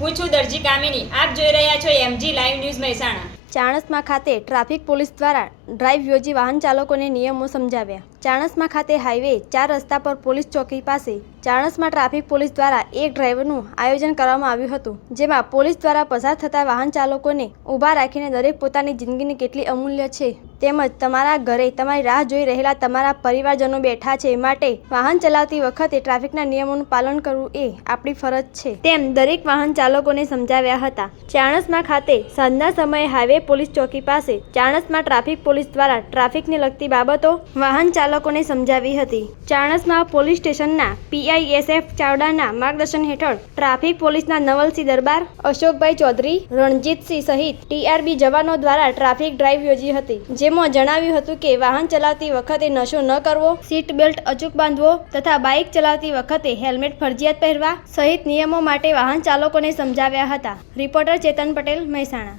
હું છું દરજી કામિની. આપ જોઈ રહ્યા છો MG live news Mehsana. Chanasma ખાતે ટ્રાફિક પોલીસ દ્વારા ડ્રાઈવ યોજી વાહન ચાલકોને નિયમો સમજાવ્યા. ચાણસમાં ખાતે હાઈવે ચાર રસ્તા પર પોલીસ ચોકી પાસે ચાણસમાં ટ્રાફિક પોલીસ દ્વારા એક ડ્રાઈવરનું આયોજન કરવામાં આવ્યું હતું, જેમાં પોલીસ દ્વારા પસાર થતા વાહન ચાલકોને ઊભા રાખીને દરેક પોતાની જિંદગીની કેટલી અમૂલ્ય છે, તેમજ તમારા ઘરે તમારી રાહ જોઈ રહેલા તમારા પરિવારજનો બેઠા છે માટે વાહન ચલાવતી વખતે ટ્રાફિકના નિયમોનું પાલન કરવું એ આપણી ફરજ છે. તેમ દરેક વાહન ચાલકોને સમજાવ્યા હતા. ચાણસમાં ખાતે સાંજના સમયે હાઈવે પોલીસ ચોકી પાસે ચાણસમાં ટ્રાફિક પોલીસ દ્વારા ટ્રાફિકને લગતી બાબતો વાહન ચાલકોને સમજાવી હતી. ચાણસમાં પોલીસ સ્ટેશનના પીઆઈએસએફ ચાવડાના માર્ગદર્શન હેઠળ ટ્રાફિક પોલીસના નવલસિંહ દરબાર અશોકભાઈ ચૌધરી, રણજીતસિંહ સહિત ટીઆરબી જવાનો દ્વારા ટ્રાફિક ડ્રાઈવ યોજી હતી. જેમાં જણાવ્યું હતું કે વાહન ચલાવતી વખતે નશો ન કરવો, સીટ બેલ્ટ અચૂક બાંધવો તથા બાઇક ચલાવતી વખતે હેલ્મેટ ફરજિયાત પહેરવા સહિત નિયમો માટે વાહન ચાલકોને સમજાવ્યા હતા. રિપોર્ટર ચેતન પટેલ, મહેસાણા.